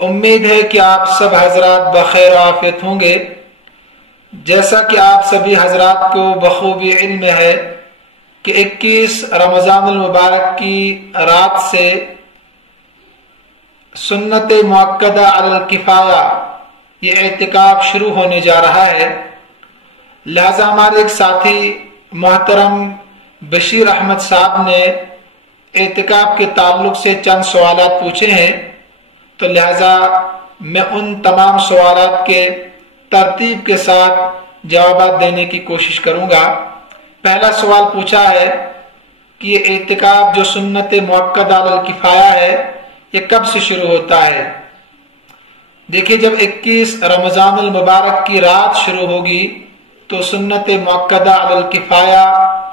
امید ہے کہ آپ سب حضرات بخیر و عافیت ہوں گے۔ جیسا کہ آپ سبھی حضرات کو بخوبی علم ہے کہ 21 رمضان المبارک کی رات سے سنت مؤکدہ علی الکفایہ یہ اعتکاف شروع ہونے جا رہا ہے۔ لہذا ہمارے ایک ساتھی محترم بشیر احمد صاحب نے اعتکاف کے تعلق سے چند سوالات پوچھے ہیں، تو لہذا میں ان تمام سوالات کے ترتیب کے ساتھ جوابات دینے کی کوشش کروں گا۔ پہلا سوال پوچھا ہے کہ یہ اعتکاف جو سنت مؤکدہ علی الکفایہ ہے یہ کب سے شروع ہوتا ہے؟ دیکھیے، جب 21 رمضان المبارک کی رات شروع ہوگی تو سنت مؤکدہ علی الکفایہ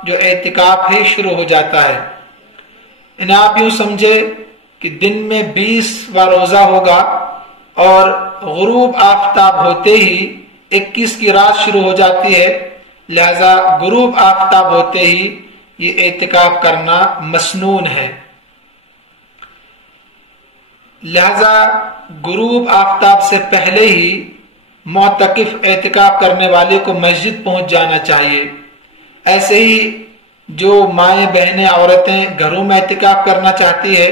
جو اعتکاف ہے شروع ہو جاتا ہے۔ انہیں آپ یوں سمجھے کہ دن میں 20واں روزہ ہوگا اور غروب آفتاب ہوتے ہی 21 کی رات شروع ہو جاتی ہے، لہذا غروب آفتاب ہوتے ہی یہ اعتکاف کرنا مسنون ہے۔ لہذا غروب آفتاب سے پہلے ہی معتکف اعتکاف کرنے والے کو مسجد پہنچ جانا چاہیے۔ ایسے ہی جو مائیں بہنیں عورتیں گھروں میں اعتکاف کرنا چاہتی ہے،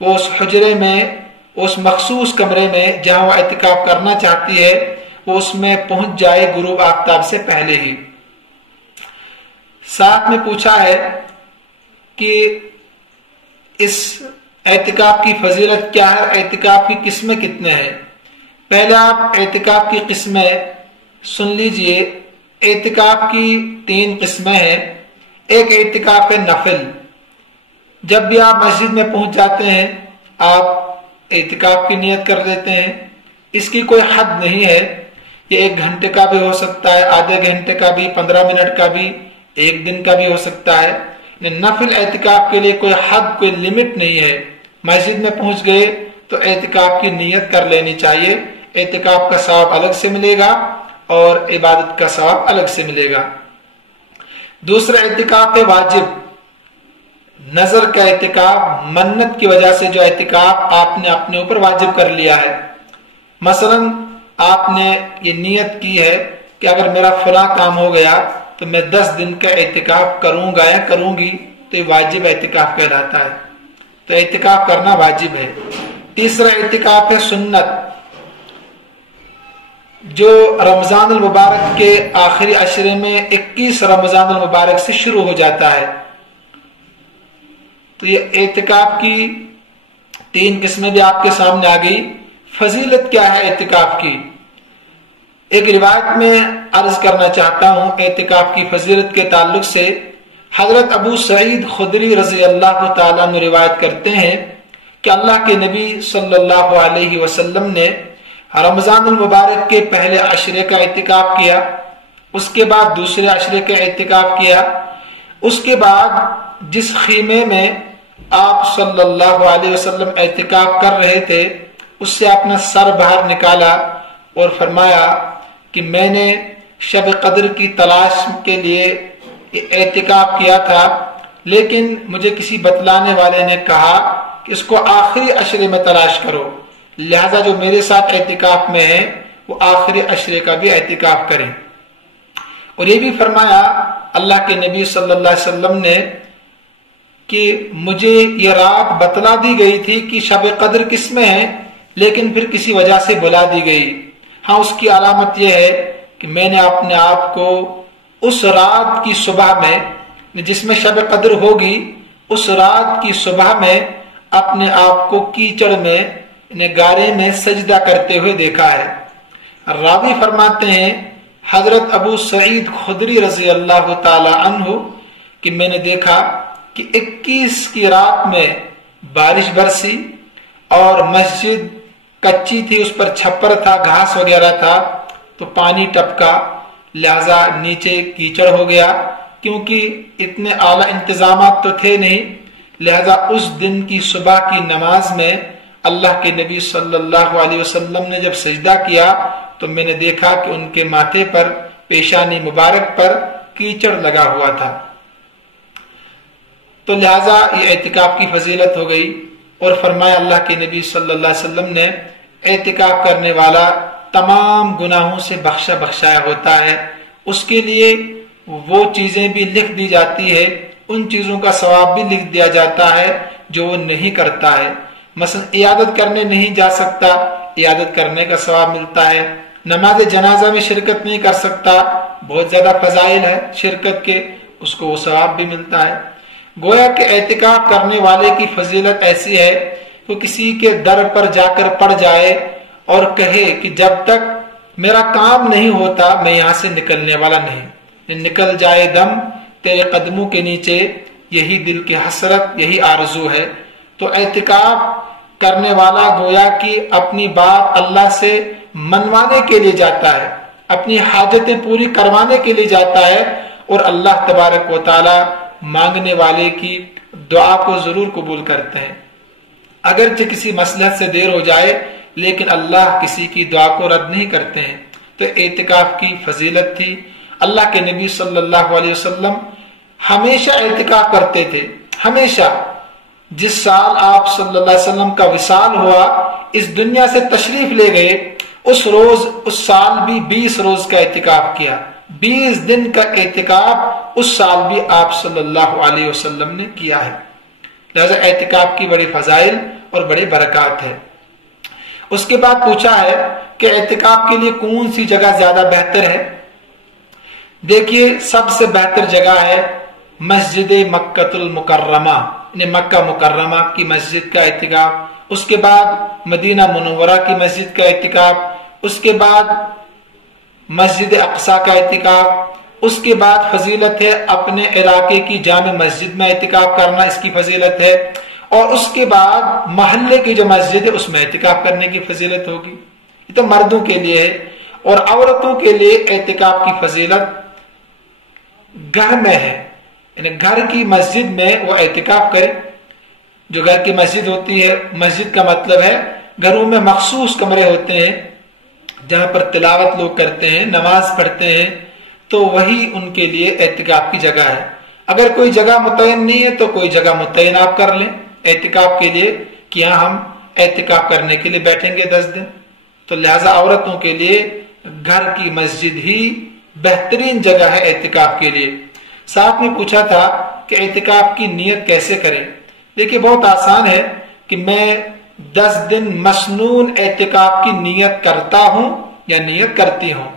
وہ اس حجرے میں، اس مخصوص کمرے میں جہاں وہ اعتکاف کرنا چاہتی ہے وہ اس میں پہنچ جائے غروب آفتاب سے پہلے ہی۔ ساتھ میں پوچھا ہے کہ اس اعتکاف کی فضیلت کیا ہے، اعتکاف کی قسمیں کتنے ہیں؟ پہلے آپ اعتکاف کی قسمیں سن لیجئے۔ اعتکاف کی 3 قسمیں ہیں۔ ایک اعتکاف ہے نفل، جب بھی آپ مسجد میں پہنچ جاتے ہیں آپ اعتکاف کی نیت کر لیتے ہیں۔ اس کی کوئی حد نہیں ہے، یہ 1 گھنٹے کا بھی ہو سکتا ہے، آدھے گھنٹے کا بھی، 15 منٹ کا بھی، 1 دن کا بھی ہو سکتا ہے۔ نفل اعتکاف کے لیے کوئی حد، کوئی لمٹ نہیں ہے۔ مسجد میں پہنچ گئے تو اعتکاف کی نیت کر لینی چاہیے، اعتکاف کا ثواب الگ سے ملے گا اور عبادت کا ثواب الگ سے ملے گا۔ دوسرا اعتکاف ہے واجب، نظر کا اعتکاف، منت کی وجہ سے جو اعتکاف آپ نے اپنے اوپر واجب کر لیا ہے۔ مثلا آپ نے یہ نیت کی ہے کہ اگر میرا فلاں کام ہو گیا تو میں 10 دن کا اعتکاف کروں گا یا کروں گی، تو یہ واجب اعتکاف کہلاتا ہے، تو اعتکاف کرنا واجب ہے۔ تیسرا اعتکاف ہے سنت، جو رمضان المبارک کے آخری عشرے میں 21 رمضان المبارک سے شروع ہو جاتا ہے۔ تو یہ اعتکاف کی 3 قسمیں بھی آپ کے سامنے آ گئی۔ فضیلت کیا ہے اعتکاف کی؟ ایک روایت میں عرض کرنا چاہتا ہوں اعتکاف کی فضیلت کے تعلق سے۔ حضرت ابو سعید خدری رضی اللہ تعالیٰ عنہ روایت کرتے ہیں کہ اللہ کے نبی صلی اللہ علیہ وسلم نے رمضان المبارک کے پہلے عشرے کا اعتکاف کیا، اس کے بعد دوسرے عشرے کا اعتکاف کیا، اس کے بعد جس خیمے میں آپ صلی اللہ علیہ وسلم اعتکاف کر رہے تھے اس سے اپنا سر باہر نکالا اور فرمایا کہ میں نے شب قدر کی تلاش کے لیے اعتکاف کیا تھا، لیکن مجھے کسی بتلانے والے نے کہا کہ اس کو آخری عشرے میں تلاش کرو، لہذا جو میرے ساتھ اعتکاف میں ہیں وہ آخری عشرے کا بھی اعتکاف کریں۔ اور یہ بھی فرمایا اللہ کے نبی صلی اللہ علیہ وسلم نے کہ مجھے یہ رات بتلا دی گئی تھی کہ شب قدر کس میں ہے، لیکن پھر کسی وجہ سے بلا دی گئی۔ ہاں، اس کی علامت یہ ہے کہ میں نے اپنے آپ کو اس رات کی صبح میں، جس میں شب قدر ہوگی، اس رات کی صبح میں اپنے آپ کو کیچڑ میں، گارے میں سجدہ کرتے ہوئے دیکھا ہے۔ راوی فرماتے ہیں حضرت ابو سعید خدری رضی اللہ تعالی عنہ کہ میں نے دیکھا کہ 21 کی رات میں بارش برسی اور مسجد کچی تھی، اس پر چھپر تھا، گھاس وغیرہ تھا، تو پانی ٹپکا، لہذا نیچے کیچڑ ہو گیا، کیونکہ اتنے اعلیٰ انتظامات تو تھے نہیں، لہذا اس دن کی صبح کی نماز میں اللہ کے نبی صلی اللہ علیہ وسلم نے جب سجدہ کیا تو میں نے دیکھا کہ ان کے ماتھے پر، پیشانی مبارک پر کیچڑ لگا ہوا تھا۔ تو لہذا یہ اعتکاف کی فضیلت ہو گئی۔ اور فرمایا اللہ کے نبی صلی اللہ علیہ وسلم نے اعتکاف کرنے والا تمام گناہوں سے بخشایا ہوتا ہے، اس کے لیے وہ چیزیں بھی لکھ دی جاتی ہے، ان چیزوں کا ثواب بھی لکھ دیا جاتا ہے جو وہ نہیں کرتا ہے۔ مثلا عیادت کرنے نہیں جا سکتا، عیادت کرنے کا ثواب ملتا ہے۔ نماز جنازہ میں شرکت نہیں کر سکتا، بہت زیادہ فضائل ہے شرکت کے، اس کو وہ ثواب بھی ملتا ہے۔ گویا کہ اعتکاف کرنے والے کی فضیلت ایسی ہے کہ کسی کے در پر جا کر پڑ جائے اور کہے کہ جب تک میرا کام نہیں ہوتا میں یہاں سے نکلنے والا نہیں، نکل جائے دم تیرے قدموں کے نیچے، یہی دل کی حسرت، یہی آرزو ہے۔ تو اعتکاف کرنے والا گویا کہ اپنی بات اللہ سے منوانے کے لیے جاتا ہے، اپنی حاجتیں پوری کروانے کے لیے جاتا ہے، اور اللہ تبارک و تعالی مانگنے والے کی دعا کو ضرور قبول کرتے ہیں، اگرچہ کسی مصلحت سے دیر ہو جائے لیکن اللہ کسی کی دعا کو رد نہیں کرتے ہیں۔ تو اعتکاف کی فضیلت تھی۔ اللہ کے نبی صلی اللہ علیہ وسلم ہمیشہ اعتکاف کرتے تھے، ہمیشہ۔ جس سال آپ صلی اللہ علیہ وسلم کا وصال ہوا، اس دنیا سے تشریف لے گئے، اس سال بھی 20 روز کا اعتکاف کیا، 20 دن کا اعتکاف اس سال بھی آپ صلی اللہ علیہ وسلم نے کیا ہے۔ لہذا اعتکاف کی بڑی فضائل اور بڑی برکات ہے۔ اس کے بعد پوچھا ہے کہ اعتکاف کے لیے کون سی جگہ زیادہ بہتر ہے؟ دیکھیے، سب سے بہتر جگہ ہے مسجد مکۃ المکرمہ، یعنی مکہ مکرمہ کی مسجد کا اعتکاف، اس کے بعد مدینہ منورہ کی مسجد کا اعتکاف، اس کے بعد مسجد اقصی کا اعتکاف، اس کے بعد فضیلت ہے اپنے علاقے کی جامع مسجد میں اعتکاف کرنا، اس کی فضیلت ہے، اور اس کے بعد محلے کی جو مسجد ہے اس میں اعتکاف کرنے کی فضیلت ہوگی۔ یہ تو مردوں کے لیے ہے، اور عورتوں کے لیے اعتکاف کی فضیلت گھر میں ہے، یعنی گھر کی مسجد میں وہ اعتکاف کرے۔ جو گھر کی مسجد ہوتی ہے، مسجد کا مطلب ہے گھروں میں مخصوص کمرے ہوتے ہیں جہاں پر تلاوت لوگ کرتے ہیں، نماز پڑھتے ہیں، تو وہی ان کے لیے اعتکاف کی جگہ ہے۔ اگر کوئی جگہ متعین نہیں ہے تو کوئی جگہ متعین آپ کر لیں اعتکاف کے لیے، کہ یہاں ہم اعتکاف کرنے کے لیے بیٹھیں گے 10 دن۔ تو لہذا عورتوں کے لیے گھر کی مسجد ہی بہترین جگہ ہے اعتکاف کے لیے۔ ساتھ میں پوچھا تھا کہ اعتکاف کی نیت کیسے کریں؟ دیکھیے، بہت آسان ہے کہ میں 10 دن مسنون اعتکاف کی نیت کرتا ہوں یا نیت کرتی ہوں،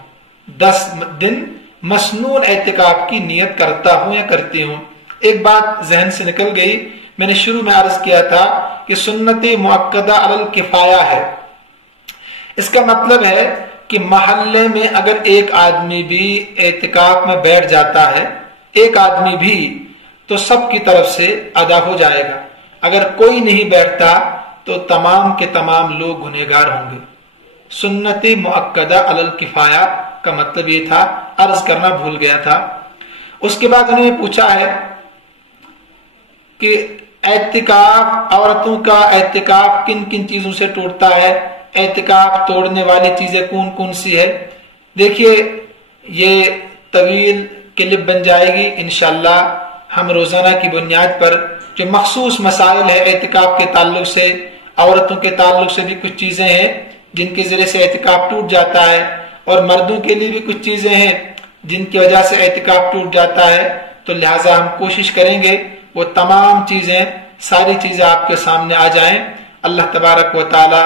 10 دن مسنون اعتکاف کی نیت کرتا ہوں یا کرتی ہوں۔ ایک بات ذہن سے نکل گئی، میں نے شروع میں عرض کیا تھا کہ سنت مؤکدہ علی الکفایہ ہے۔ اس کا مطلب ہے کہ محلے میں اگر ایک آدمی بھی اعتکاف میں بیٹھ جاتا ہے، ایک آدمی بھی، تو سب کی طرف سے ادا ہو جائے گا۔ اگر کوئی نہیں بیٹھتا تو تمام کے تمام لوگ گنہگار ہوں گے۔ سنت مؤکدہ علی الکفایہ کا مطلب یہ تھا، عرض کرنا بھول گیا تھا۔ اس کے بعد انہوں نے پوچھا ہے کہ اعتکاف، عورتوں کا اعتکاف کن کن چیزوں سے ٹوٹتا ہے، اعتکاف توڑنے والی چیزیں کون کون سی ہے؟ دیکھیے، یہ طویل کلپ بن جائے گی انشاءاللہ۔ ہم روزانہ کی بنیاد پر جو مخصوص مسائل ہے اعتکاف کے تعلق سے، عورتوں کے تعلق سے بھی کچھ چیزیں ہیں جن کے ذریعے سے اعتکاف ٹوٹ جاتا ہے، اور مردوں کے لیے بھی کچھ چیزیں ہیں جن کی وجہ سے اعتکاف ٹوٹ جاتا ہے۔ تو لہٰذا ہم کوشش کریں گے وہ تمام چیزیں، ساری چیزیں آپ کے سامنے آ جائیں۔ اللہ تبارک و تعالی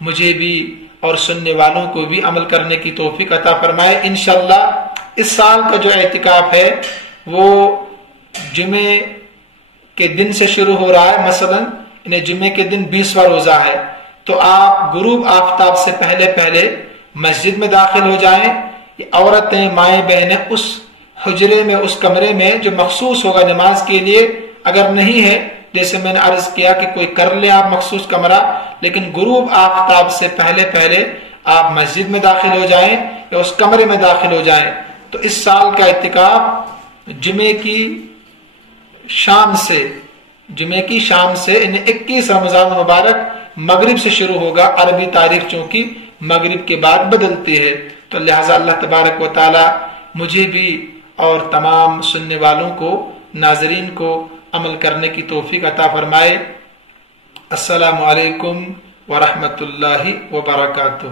مجھے بھی اور سننے والوں کو بھی عمل کرنے کی توفیق عطا فرمائے۔ انشاءاللہ اس سال کا جو اعتکاف ہے وہ جمعے کے دن سے شروع ہو رہا ہے، مثلا جمعے کے دن 20واں روزہ ہے، تو آپ غروب آفتاب سے پہلے پہلے مسجد میں داخل ہو جائیں۔ عورتیں، مائیں بہنیں اس حجرے میں، اس کمرے میں جو مخصوص ہوگا نماز کے لیے، اگر نہیں ہے جیسے میں نے عرض کیا کہ کوئی کر لے آپ مخصوص کمرہ، لیکن غروب آفتاب سے پہلے پہلے آپ مسجد میں داخل ہو جائیں یا اس کمرے میں داخل ہو جائیں۔ تو اس سال کا اعتکاف جمعے کی شام سے یعنی 21 رمضان مبارک مغرب سے شروع ہوگا، عربی تاریخ چونکہ مغرب کے بعد بدلتی ہے۔ تو لہٰذا اللہ تبارک و تعالی مجھے بھی اور تمام سننے والوں کو، ناظرین کو عمل کرنے کی توفیق عطا فرمائے۔ السلام علیکم ورحمۃ اللہ وبرکاتہ۔